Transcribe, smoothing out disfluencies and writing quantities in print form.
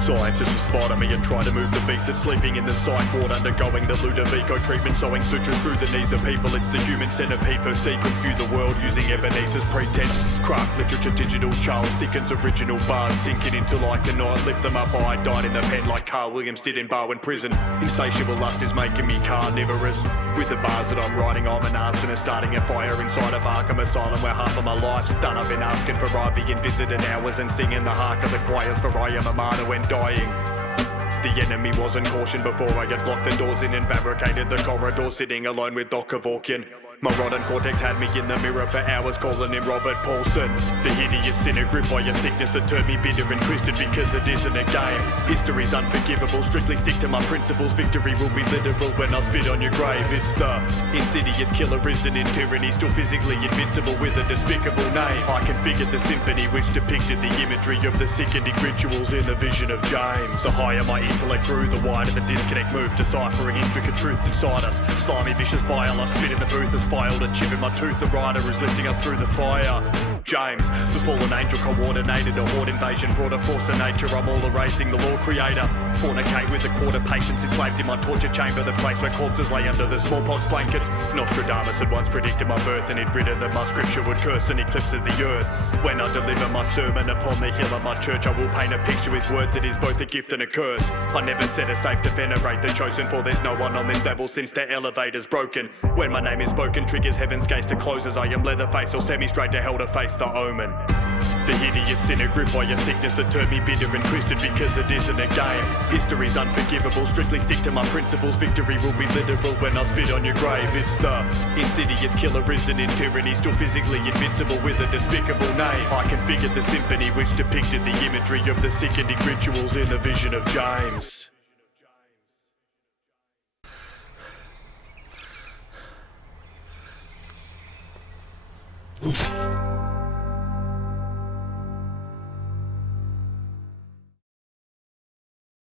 Scientists will spot on me and try to move the beast that's sleeping in the psych ward, undergoing the Ludovico treatment, sewing sutures through the knees of people. It's the Human Centipede First Sequence. View the world using Ebenezer's pretense. Craft literature digital, Charles Dickens original bars sinking into like a knight. Lift them up, I died in the pen like Carl Williams did in Barwon Prison. Insatiable lust is making me carnivorous. With the bars that I'm writing, I'm an arsonist, starting a fire inside of Arkham Asylum where half of my life's done. I've been asking for IV and visiting hours and singing the hark of the choirs, for I am a martyr when dying. The enemy wasn't cautioned before I had blocked the doors in and barricaded the corridor, sitting alone with Doc Kevorkian. My rotten cortex had me in the mirror for hours, calling him Robert Paulson. The hideous sinner gripped by your sickness that turned me bitter and twisted because it isn't a game. History's unforgivable, strictly stick to my principles. Victory will be literal when I spit on your grave. It's the insidious killer risen in tyranny, still physically invincible with a despicable name. I configured the symphony which depicted the imagery of the sickening rituals in the vision of James. The higher my intellect grew, the wider the disconnect moved, deciphering intricate truths inside us. Slimy vicious bile, I spit in the booth as filed a chip in my tooth. The rider is lifting us through the fire. James, the fallen angel coordinated a horde invasion, brought a force of nature. I'm all erasing the law creator. Fornicate with a quarter patients enslaved in my torture chamber, the place where corpses lay under the smallpox blankets. Nostradamus had once predicted my birth, and he'd written that my scripture would curse an eclipse of the earth. When I deliver my sermon upon the hill of my church, I will paint a picture with words that is both a gift and a curse. I never said it's safe to venerate the chosen, for there's no one on this level since the elevator's broken. When my name is spoken, triggers heaven's gates to close as I am leatherface or semi-straight to hell to face the omen. The hideous sinner gripped by your sickness that turned me bitter and twisted because it isn't a game. History's unforgivable, strictly stick to my principles. Victory will be literal when I spit on your grave. It's the insidious killer risen in tyranny, still physically invincible with a despicable name. I configured the symphony which depicted the imagery of the sickening rituals in the vision of James. Oof.